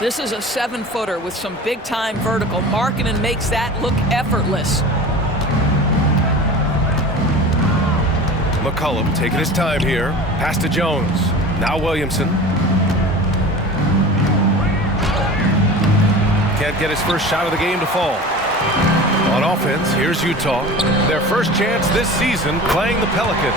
This is a 7-footer with some big-time vertical. Markkanen makes that look effortless. McCollum taking his time here. Pass to Jones. Now Williamson. Can't get his first shot of the game to fall. On offense, here's Utah. Their first chance this season playing the Pelicans.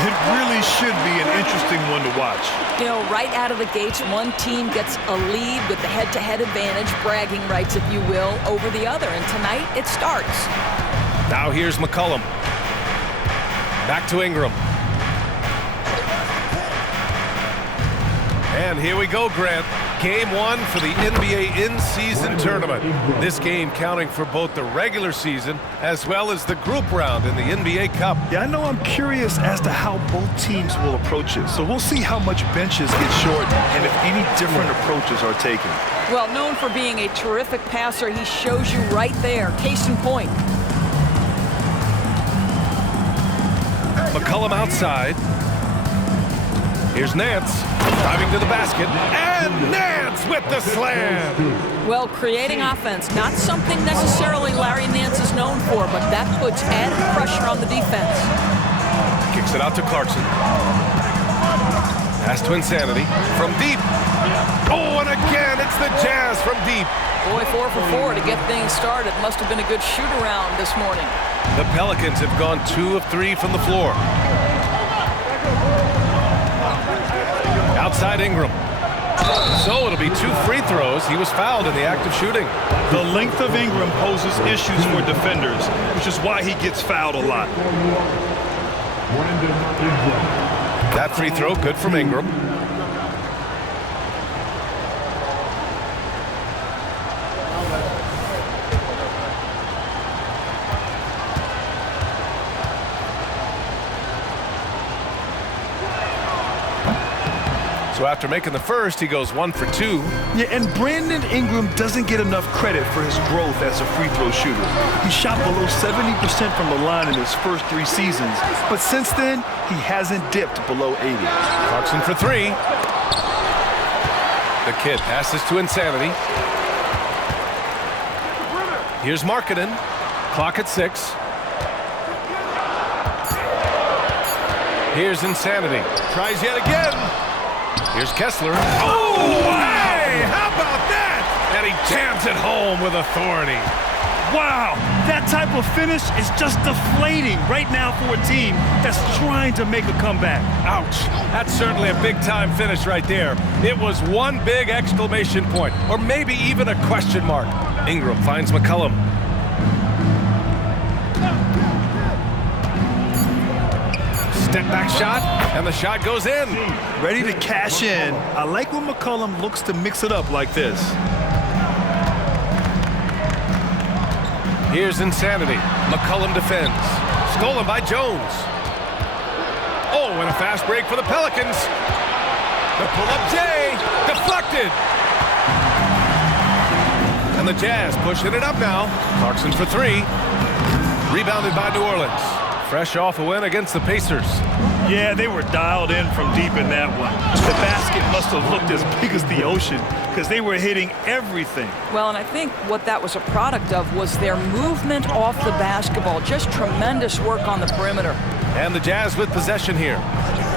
It really should be an interesting one to watch. You know, right out of the gates, one team gets a lead with the head-to-head advantage, bragging rights, if you will, over the other. And tonight, it starts. Now here's McCollum. Back to Ingram. And here we go, Grant. Game 1 for the NBA in-season tournament. This game counting for both the regular season as well as the group round in the NBA Cup. Yeah, I know I'm curious as to how both teams will approach it. So we'll see how much benches get shortened and if any different approaches are taken. Well, known for being a terrific passer, he shows you right there. Case in point. McCollum outside. Here's Nance driving to the basket, and Nance with the slam. Well, creating offense, not something necessarily Larry Nance is known for, but that puts added pressure on the defense. Kicks it out to Clarkson. Pass to Insanity from deep. Oh, and again, it's the Jazz from deep. Boy, 4 for 4 to get things started. Must have been a good shoot-around this morning. The Pelicans have gone 2 of 3 from the floor. Outside Ingram. So it'll be 2 free throws. He was fouled in the act of shooting. The length of Ingram poses issues for defenders, which is why he gets fouled a lot. That free throw good from Ingram. So after making the first, he goes 1 for 2. Yeah, and Brandon Ingram doesn't get enough credit for his growth as a free throw shooter. He shot below 70% from the line in his first 3 seasons, but since then, he hasn't dipped below 80. Clarkson for 3. The kid passes to Insanity. Here's Markkanen. Clock at 6. Here's Insanity. Tries yet again. Here's Kessler. Oh, hey! How about that? And he jams it home with authority. Wow, that type of finish is just deflating right now for a team that's trying to make a comeback. Ouch. That's certainly a big-time finish right there. It was one big exclamation point, or maybe even a question mark. Ingram finds McCollum. Step back shot, and the shot goes in. Ready to cash in. I like when McCollum looks to mix it up like this. Here's Insanity. McCollum defends. Stolen by Jones. Oh, and a fast break for the Pelicans. The pull-up J. Deflected. And the Jazz pushing it up now. Clarkson for 3. Rebounded by New Orleans. Fresh off a win against the Pacers. Yeah, they were dialed in from deep in that one. The basket must have looked as big as the ocean because they were hitting everything. Well, and I think what that was a product of was their movement off the basketball. Just tremendous work on the perimeter. And the Jazz with possession here.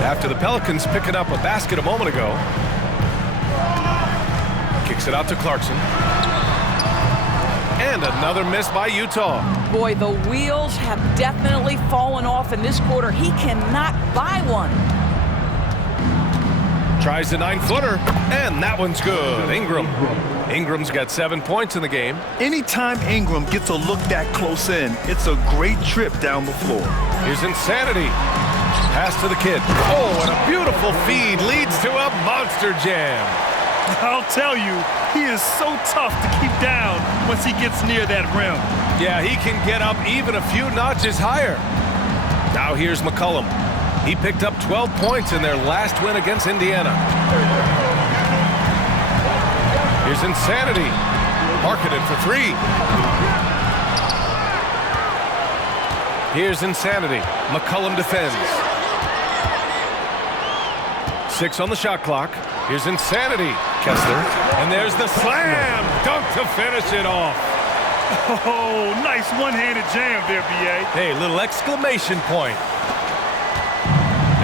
After the Pelicans picking up a basket a moment ago. Kicks it out to Clarkson. And another miss by Utah. Boy, the wheels have definitely fallen off in this quarter. He cannot buy one. Tries the 9-footer, and that one's good. Ingram's got 7 points in the game. Anytime Ingram gets a look that close in, it's a great trip down the floor. Here's Insanity. Pass to the kid. Oh, and a beautiful feed leads to a monster jam. I'll tell you, he is so tough to keep down once he gets near that rim. Yeah, he can get up even a few notches higher. Now here's McCollum. He picked up 12 points in their last win against Indiana. Here's Insanity. Markkanen for 3. Here's Insanity. McCollum defends. 6 on the shot clock. Here's Insanity. Kessler. And there's the slam dunk to finish it off. Oh, nice one-handed jam there, B.A. Hey, little exclamation point.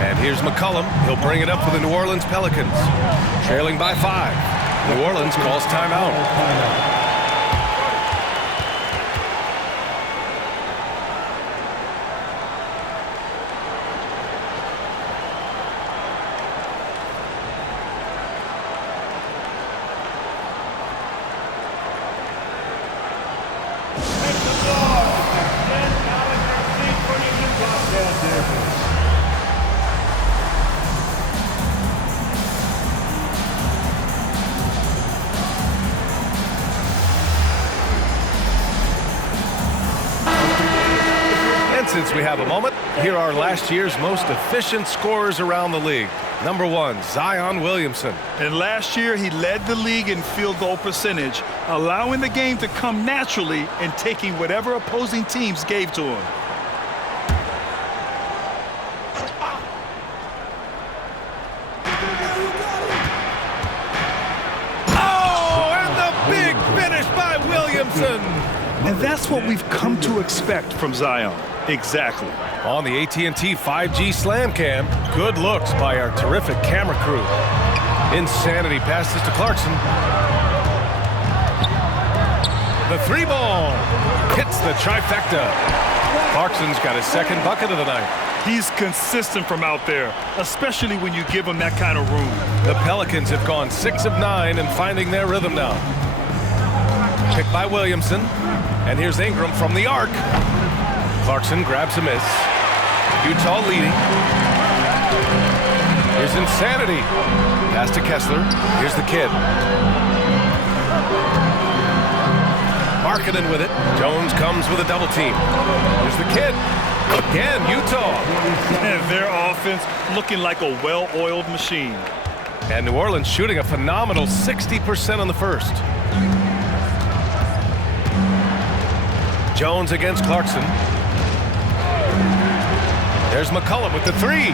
And here's McCollum. He'll bring it up for the New Orleans Pelicans. Trailing by 5. New Orleans calls timeout. Since we have a moment, here are last year's most efficient scorers around the league. Number 1, Zion Williamson. And last year, he led the league in field goal percentage, allowing the game to come naturally and taking whatever opposing teams gave to him. Oh, and the big finish by Williamson. And that's what we've come to expect from Zion. Exactly. On the AT&T 5G Slam Cam, good looks by our terrific camera crew. Insanity passes to Clarkson. The 3-ball hits the trifecta. Clarkson's got his second bucket of the night. He's consistent from out there, especially when you give him that kind of room. The Pelicans have gone 6 of 9 and finding their rhythm now. Picked by Williamson. And here's Ingram from the arc. Clarkson grabs a miss. Utah leading. Here's Insanity. Pass to Kessler. Here's the kid. Markkanen with it. Jones comes with a double team. Here's the kid. Again, Utah. And their offense looking like a well-oiled machine. And New Orleans shooting a phenomenal 60% on the first. Jones against Clarkson. There's McCollum with the 3.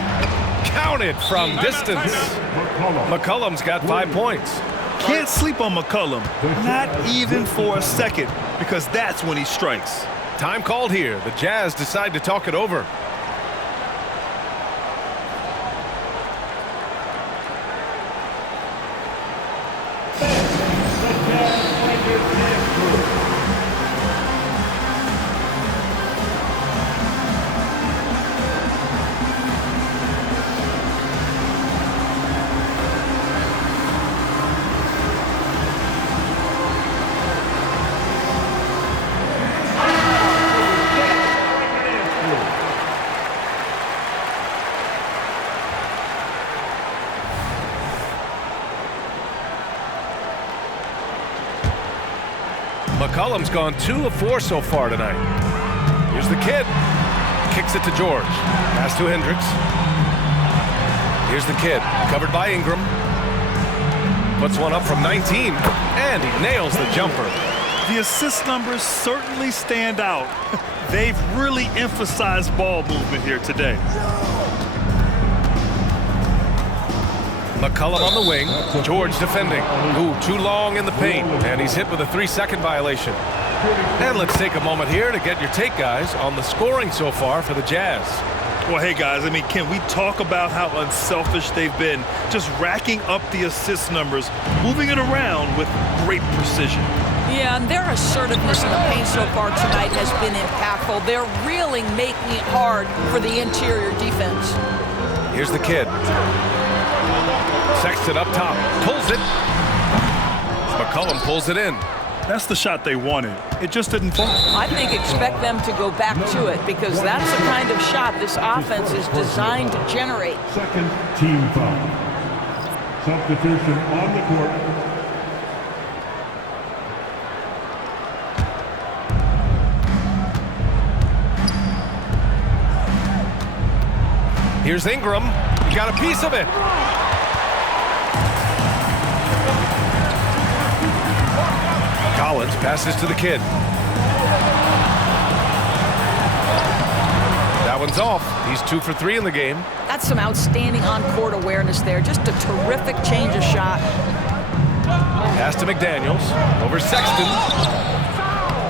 Counted from distance. McCollum's got 5 points. Can't sleep on McCollum, not even for a second, because that's when he strikes. Time called here. The Jazz decide to talk it over. McCollum's gone 2 of 4 so far tonight. Here's the kid. Kicks it to George. Pass to Hendricks. Here's the kid. Covered by Ingram. Puts one up from 19. And he nails the jumper. The assist numbers certainly stand out. They've really emphasized ball movement here today. McCollum on the wing. George defending. Ooh, too long in the paint. And he's hit with a 3-second violation. And let's take a moment here to get your take, guys, on the scoring so far for the Jazz. Well, hey, guys, I mean, can we talk about how unselfish they've been? Just racking up the assist numbers, moving it around with great precision. Yeah, and their assertiveness in the paint so far tonight has been impactful. They're really making it hard for the interior defense. Here's the kid. Sexton up top, pulls it. McCollum pulls it in. That's the shot they wanted. It just didn't fall. I think expect them to go back to it because that's the kind of shot this offense is designed to generate. Second team foul. Substitution on the court. Here's Ingram. He got a piece of it. Collins passes to the kid. That one's off. He's 2 for 3 in the game. That's some outstanding on-court awareness there. Just a terrific change of shot. Pass to McDaniels. Over Sexton.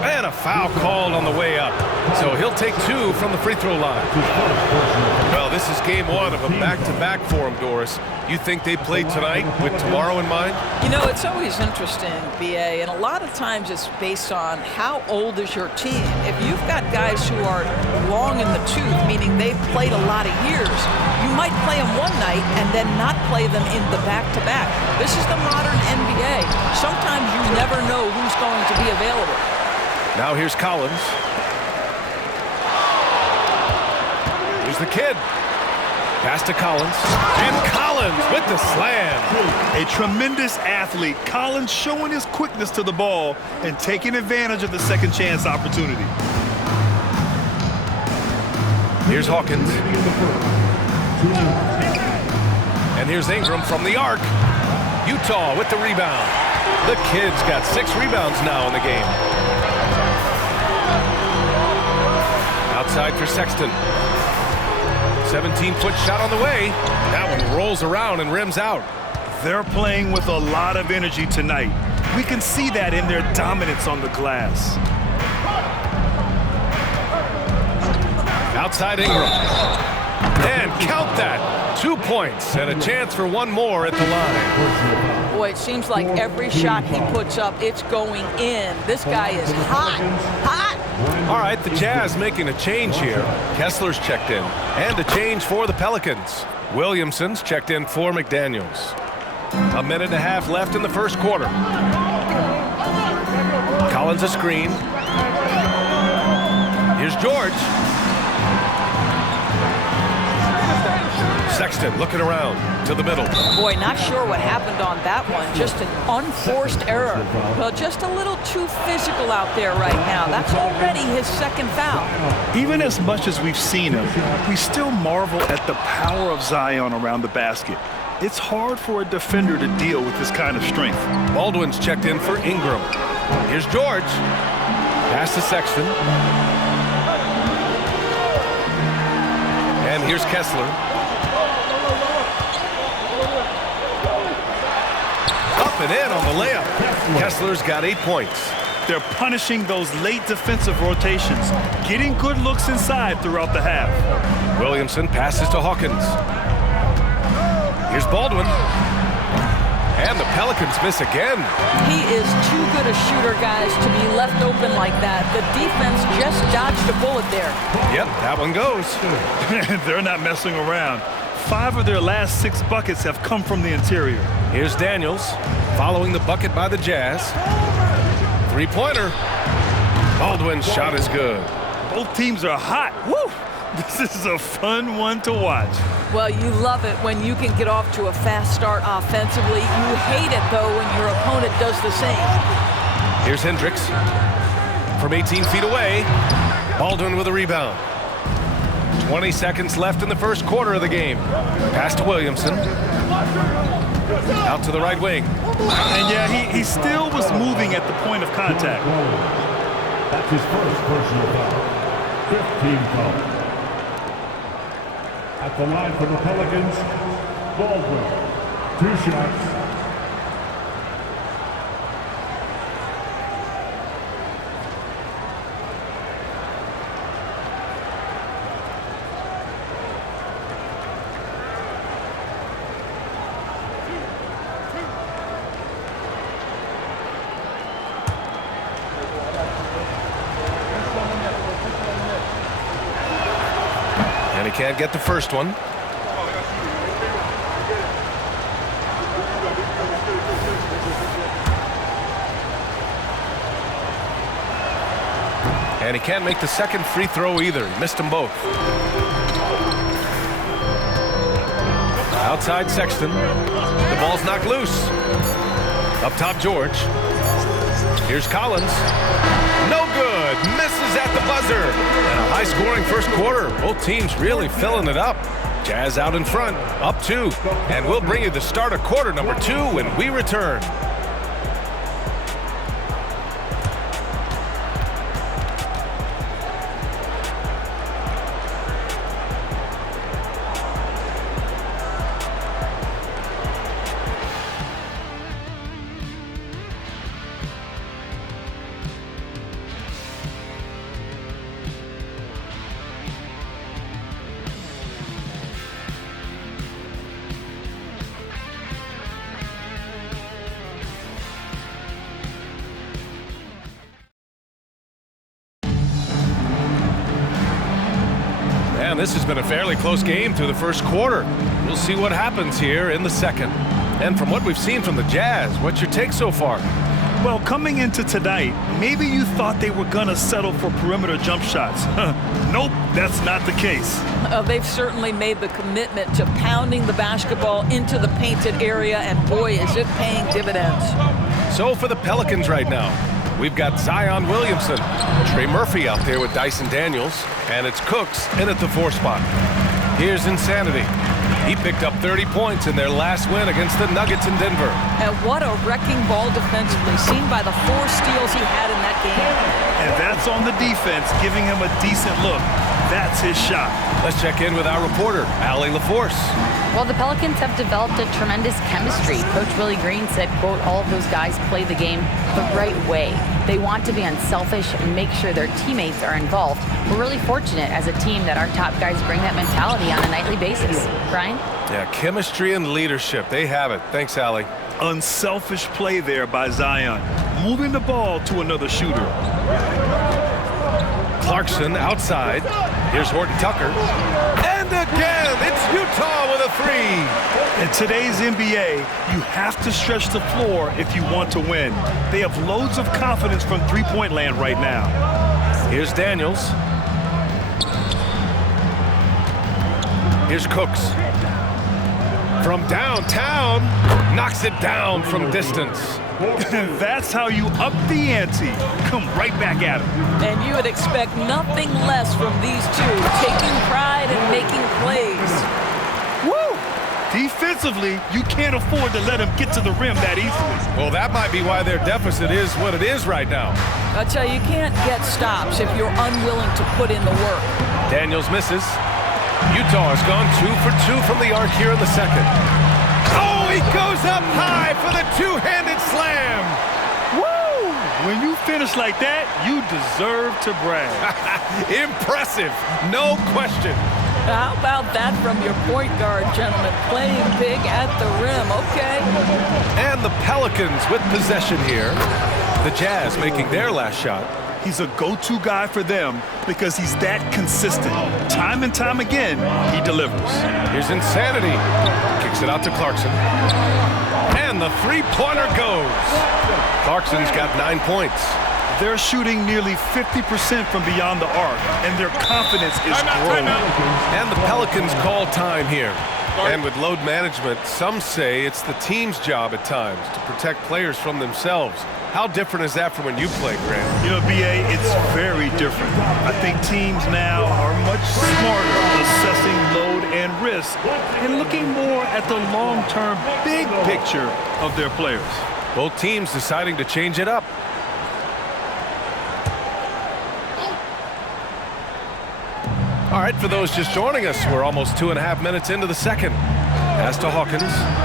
And a foul called on the way up. So he'll take 2 from the free throw line. Well, this is game 1 of a back-to-back for him, Doris. You think they played tonight with tomorrow in mind? You know, it's always interesting, B.A., and a lot of times it's based on how old is your team. If you've got guys who are long in the tooth, meaning they've played a lot of years, you might play them one night and then not play them in the back-to-back. This is the modern NBA. Sometimes you never know who's going to be available. Now here's Collins. Here's the kid. Pass to Collins. And Collins with the slam. A tremendous athlete. Collins showing his quickness to the ball and taking advantage of the second chance opportunity. Here's Hawkins. And here's Ingram from the arc. Utah with the rebound. The kid's got 6 rebounds now in the game. Outside for Sexton. 17-foot shot on the way. That one rolls around and rims out. They're playing with a lot of energy tonight. We can see that in their dominance on the glass. Outside Ingram. And count that. 2 points and a chance for one more at the line. Boy, it seems like every shot he puts up, it's going in. This guy is hot. Hot! All right, the Jazz making a change here. Kessler's checked in. And a change for the Pelicans. Williamson's checked in for McDaniels. 1.5 minutes left in the first quarter. Collins a screen. Here's George. Sexton looking around to the middle. Boy, not sure what happened on that one. Just an unforced error. Well, just a little too physical out there right now. That's already his second foul. Even as much as we've seen him, we still marvel at the power of Zion around the basket. It's hard for a defender to deal with this kind of strength. Baldwin's checked in for Ingram. Here's George. Pass to Sexton. And here's Kessler. Up and in on the layup. Kessler's got 8 points. They're punishing those late defensive rotations, getting good looks inside throughout the half. Williamson passes to Hawkins. Here's Baldwin. And the Pelicans miss again. He is too good a shooter, guys, to be left open like that. The defense just dodged a bullet there. Yep, that one goes. They're not messing around. 5 of their last 6 buckets have come from the interior. Here's Daniels following the bucket by the Jazz. 3-pointer. Baldwin's shot is good. Both teams are hot. Woo! This is a fun one to watch. Well, you love it when you can get off to a fast start offensively. You hate it, though, when your opponent does the same. Here's Hendricks from 18 feet away. Baldwin with a rebound. 20 seconds left in the first quarter of the game. Pass to Williamson. Out to the right wing. And yeah, he still was moving at the point of contact. That's his first personal foul. 15 foul. At the line for the Pelicans, Baldwin. 2 shots. And he can't get the first one. And he can't make the second free throw either. He missed them both. Outside Sexton. The ball's knocked loose. Up top George. Here's Collins. No good. Misses at the buzzer. And a high-scoring first quarter. Both teams really filling it up. Jazz out in front, up 2. And we'll bring you the start of quarter number 2 when we return. and this has been a fairly close game through the first quarter. We'll see what happens here in the second. And from what we've seen from the Jazz, what's your take so far? Well, coming into tonight, maybe you thought they were going to settle for perimeter jump shots. Nope, that's not the case. They've certainly made the commitment to pounding the basketball into the painted area, and boy, is it paying dividends. So for the Pelicans right now, we've got Zion Williamson, Trey Murphy out there with Dyson Daniels, and it's Cooks in at the 4 spot. Here's Insanity. He picked up 30 points in their last win against the Nuggets in Denver. And what a wrecking ball defensively, seen by the 4 steals he had in that game. And that's on the defense, giving him a decent look. That's his shot. Let's check in with our reporter, Allie LaForce. Well, the Pelicans have developed a tremendous chemistry. Coach Willie Green said, quote, all of those guys play the game the right way. They want to be unselfish and make sure their teammates are involved. We're really fortunate as a team that our top guys bring that mentality on a nightly basis. Brian? Yeah, chemistry and leadership. They have it. Thanks, Allie. Unselfish play there by Zion, moving the ball to another shooter. Clarkson outside. Here's Horton Tucker. And again, it's Utah with a 3. In today's NBA, you have to stretch the floor if you want to win. They have loads of confidence from three-point land right now. Here's Daniels. Here's Cooks. From downtown, knocks it down from distance. That's how you up the ante. Come right back at him. And you would expect nothing less from these two, taking pride in making plays. Woo! Defensively, you can't afford to let him get to the rim that easily. Well, that might be why their deficit is what it is right now. I tell you, you can't get stops if you're unwilling to put in the work. Daniels misses. Utah has gone 2 for 2 from the arc here in the second. Oh, he goes up high for the two-handed slam. Woo! When you finish like that, you deserve to brag. Impressive, no question. How about that from your point guard, gentlemen? Playing big at the rim, okay. And the Pelicans with possession here. The Jazz making their last shot. He's a go-to guy for them because he's that consistent. Time and time again, he delivers. Here's Insanity. Kicks it out to Clarkson. And the three-pointer goes. Clarkson's got 9 points. They're shooting nearly 50% from beyond the arc, and their confidence is growing. And the Pelicans call time here. And with load management, some say it's the team's job at times to protect players from themselves. How different is that from when you played, Grant? You know, BA, it's very different. I think teams now are much smarter assessing load and risk and looking more at the long-term big picture of their players. Both teams deciding to change it up. All right, for those just joining us, we're almost 2.5 minutes into the second. Pass to Hawkins.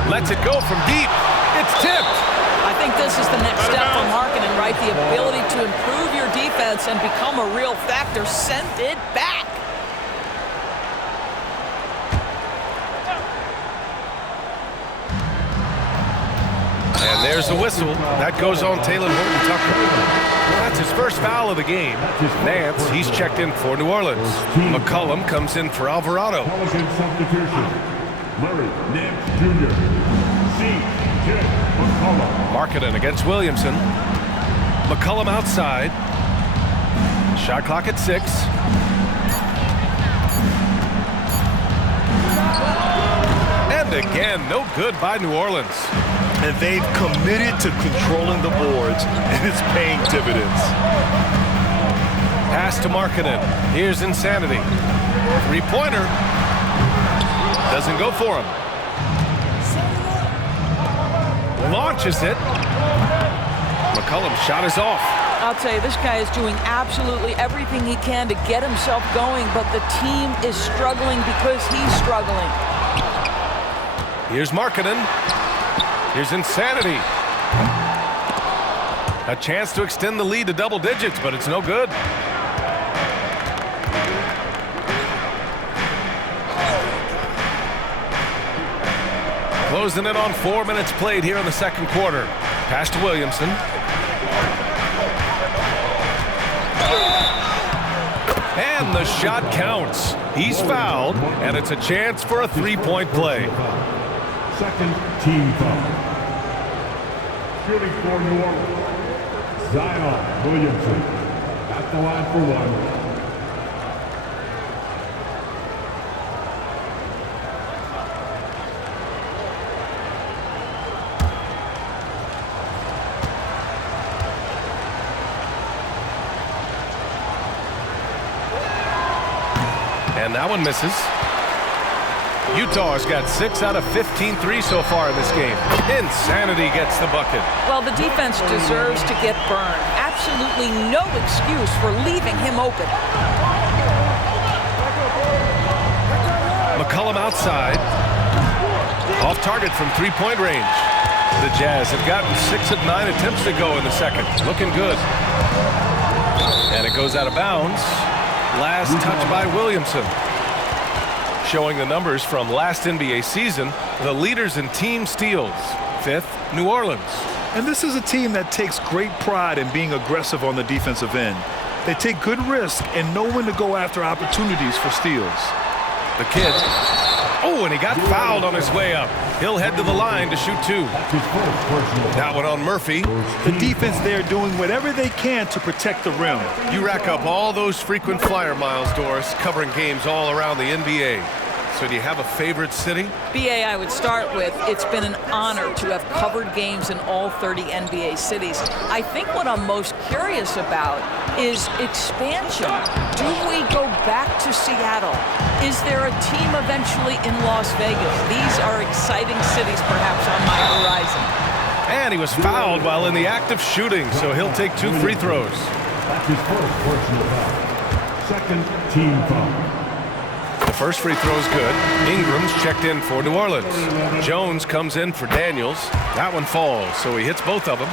Lets it go from deep. It's tipped. I think this is the next step for Markkanen, right? The ability to improve your defense and become a real factor. Send it back. And there's the whistle. That goes on Talen Horton Tucker. That's his first foul of the game. Nance, he's checked in for New Orleans. McCollum comes in for Alvarado. Pelican substitution. Murray Nance Jr. C.J. McCollum. Markkanen against Williamson. McCollum outside. Shot clock at 6. And again, no good by New Orleans. And they've committed to controlling the boards, and it's paying dividends. Pass to Markkanen. Here's Insanity. Three-pointer. Doesn't go for him. Launches it. McCollum's shot is off. I'll tell you, this guy is doing absolutely everything he can to get himself going, but the team is struggling because he's struggling. Here's Markkanen. Here's Insanity. A chance to extend the lead to double digits, but it's no good. Closing it on 4 minutes played here in the second quarter. Pass to Williamson. And the shot counts. He's fouled, and it's a chance for a three-point play. Second team foul. Shooting for New Orleans, Zion Williamson at the line for one. And that one misses. Utah has got 6 out of 15 threes so far in this game. Insanity gets the bucket. Well, the defense deserves to get burned. Absolutely no excuse for leaving him open. McCollum outside. Off target from three-point range. The Jazz have gotten 6 of 9 attempts to go in the second. Looking good. And it goes out of bounds. Last touch by Williamson. Showing the numbers from last NBA season, the leaders in team steals. 5th, New Orleans. And this is a team that takes great pride in being aggressive on the defensive end. They take good risk and know when to go after opportunities for steals. The kid. Oh, and he got fouled on his way up. He'll head to the line to shoot 2. That one on Murphy. The defense there doing whatever they can to protect the rim. You rack up all those frequent flyer miles, Doris, covering games all around the NBA. So do you have a favorite city? BA, I would start with, it's been an honor to have covered games in all 30 NBA cities. I think what I'm most curious about is expansion. Do we go back to Seattle? Is there a team eventually in Las Vegas? These are exciting cities perhaps on my horizon. And he was fouled while in the act of shooting, so he'll take 2 free throws. That's his first personal foul. Second team foul. The first free throw is good. Ingram's checked in for New Orleans. Jones comes in for Daniels. That one falls, so he hits both of them.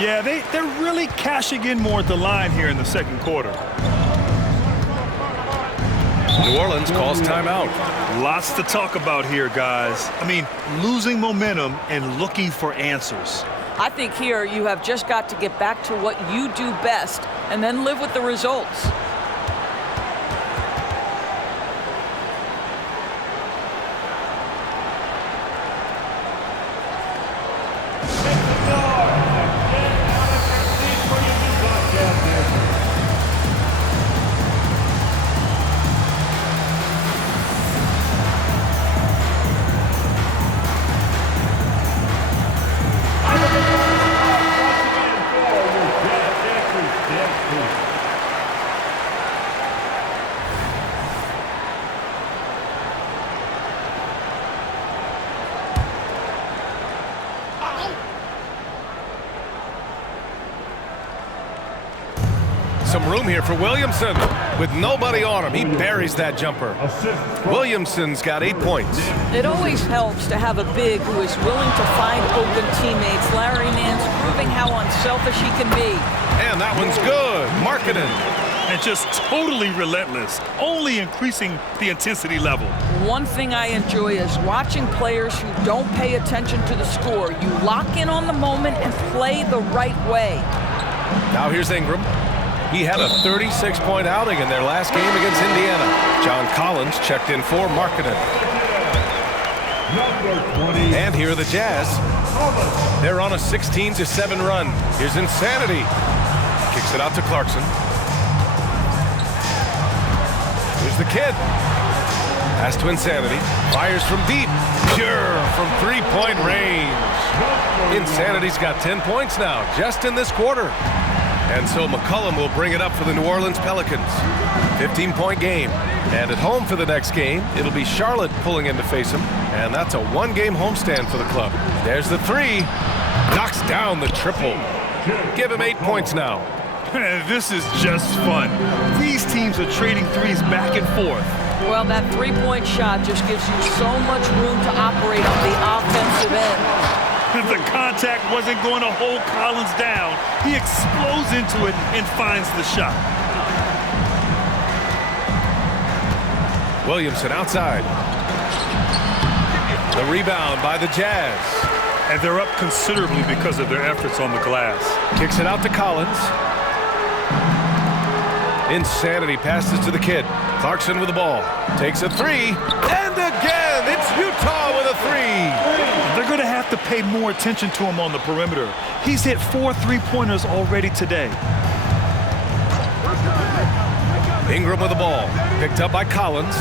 Yeah, they're really cashing in more at the line here in the second quarter. New Orleans calls timeout. Lots to talk about here, guys. I mean, losing momentum and looking for answers. I think here you have just got to get back to what you do best and then live with the results. Some room here for Williamson. With nobody on him, he buries that jumper. Williamson's got 8 points. It always helps to have a big who is willing to find open teammates. Larry Nance proving how unselfish he can be. And that one's good. Markkanen. And just totally relentless, only increasing the intensity level. One thing I enjoy is watching players who don't pay attention to the score. You lock in on the moment and play the right way. Now here's Ingram. He had a 36-point outing in their last game against Indiana. John Collins checked in for Markkanen. And here are the Jazz. They're on a 16-7 run. Here's Insanity. Kicks it out to Clarkson. Here's the kid. Pass to Insanity. Fires from deep. Pure from three-point range. Insanity's got 10 points now, just in this quarter. And so McCollum will bring it up for the New Orleans Pelicans. 15-point game. And at home for the next game, it'll be Charlotte pulling in to face him. And that's a one-game homestand for the club. There's the 3. Knocks down the triple. Give him 8 points now. This is just fun. These teams are trading threes back and forth. Well, that three-point shot just gives you so much room to operate on the offensive end. The contact wasn't going to hold Collins down. He explodes into it and finds the shot. Williamson outside. The rebound by the Jazz. And they're up considerably because of their efforts on the glass. Kicks it out to Collins. Insanity passes to the kid. Clarkson with the ball. Takes a three. And again, it's Utah with a three. They're going to have to pay more attention to him on the perimeter. He's hit 4 3-pointers already today. Ingram with the ball. Picked up by Collins.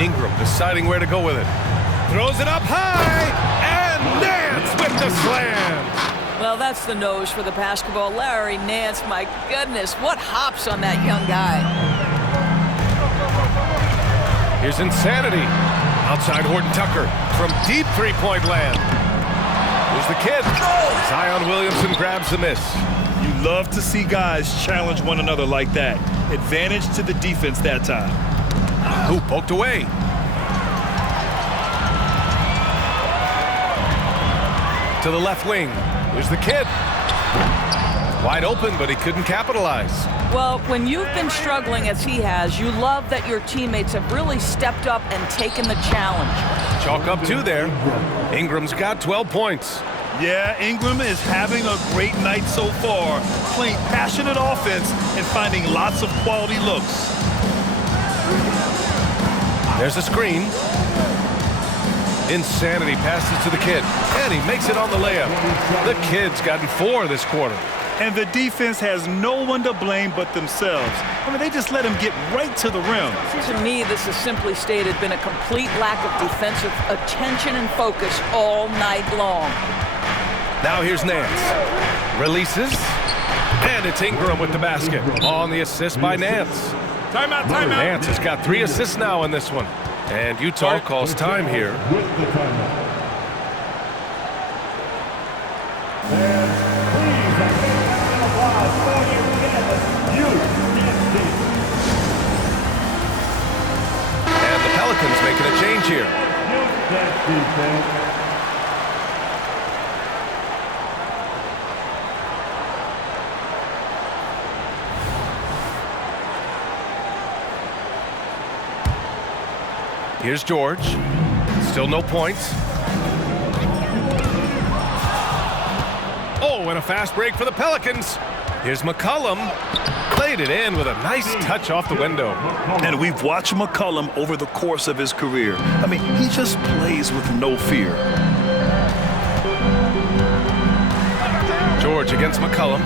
Ingram deciding where to go with it. Throws it up high. And Nance with the slam. Well, that's the nose for the basketball. Larry Nance, my goodness, what hops on that young guy. Here's Insanity. Outside Horton Tucker from deep three-point land. Here's the kid. Zion Williamson grabs the miss. You love to see guys challenge one another like that. Advantage to the defense that time. Who poked away. To the left wing. Here's the kid. Wide open, but he couldn't capitalize. Well, when you've been struggling as he has, you love that your teammates have really stepped up and taken the challenge. Chalk up 2 there. Ingram's got 12 points. Yeah, Ingram is having a great night so far, playing passionate offense and finding lots of quality looks. There's a screen. Insanity passes to the kid, and he makes it on the layup. The kid's gotten 4 this quarter. And the defense has no one to blame but themselves. I mean, they just let him get right to the rim. To me, this has simply stated been a complete lack of defensive attention and focus all night long. Now here's Nance. Releases. And it's Ingram with the basket. On the assist by Nance. Timeout. Nance has got 3 assists now in this one. And Utah calls time here. With the timeout. And please, a big round of applause for UNC. And the Pelicans making a change here. That defense. Here's George. Still no points. Oh, and a fast break for the Pelicans. Here's McCollum. Played it in with a nice touch off the window. And we've watched McCollum over the course of his career. I mean, he just plays with no fear. George against McCollum.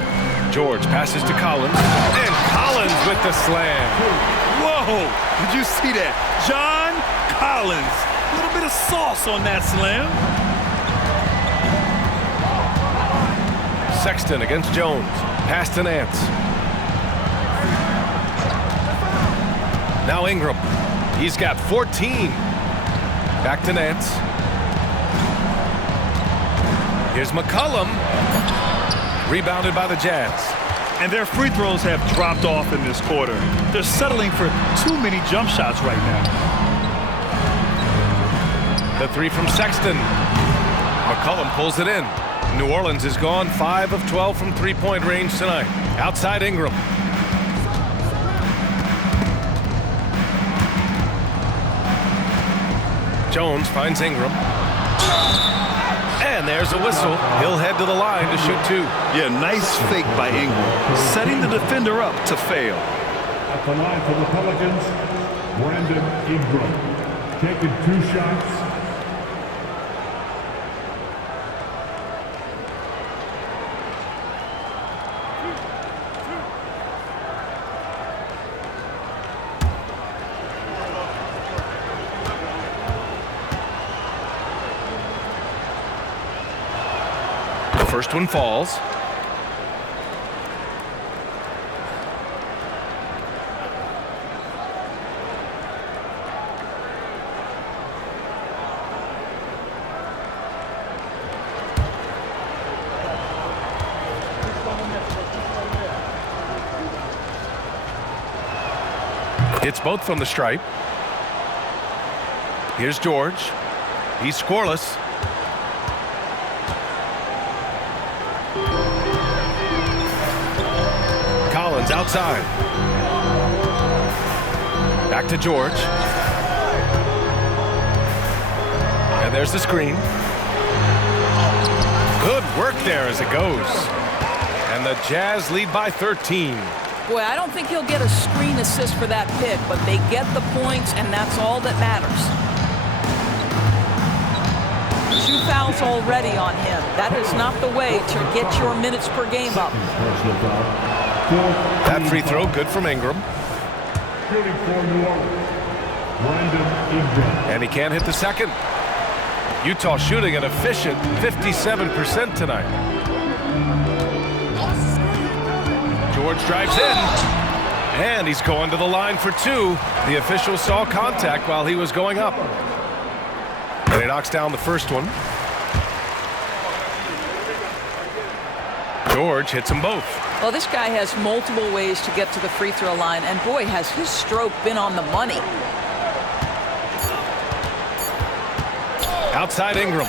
George passes to Collins. And Collins with the slam. Whoa! Did you see that? John Collins. A little bit of sauce on that slam. Sexton against Jones. Pass to Nance. Now Ingram. He's got 14. Back to Nance. Here's McCollum. Rebounded by the Jazz. And their free throws have dropped off in this quarter. They're settling for too many jump shots right now. The 3 from Sexton. McCollum pulls it in. New Orleans is gone 5 of 12 from three-point range tonight. Outside Ingram. Jones finds Ingram. And there's a whistle. He'll head to the line to shoot 2. Yeah, nice fake by Ingram, setting the defender up to fail. At the line for the Pelicans, Brandon Ingram, taking 2 shots. First one falls. Hits both from the stripe. Here's George. He's scoreless. Collins outside. Back to George. And there's the screen. Good work there as it goes. And the Jazz lead by 13. Boy, I don't think he'll get a screen assist for that pick, but they get the points, and that's all that matters. 2 fouls already on him. That is not the way to get your minutes per game up. That free throw good from Ingram. Shooting for New Orleans, Brandon Ingram. And he can't hit the second. Utah shooting an efficient 57% tonight. George drives in. And he's going to the line for 2. The official saw contact while he was going up. And he knocks down the first one. George hits them both. Well, this guy has multiple ways to get to the free throw line, and boy, has his stroke been on the money. Outside Ingram.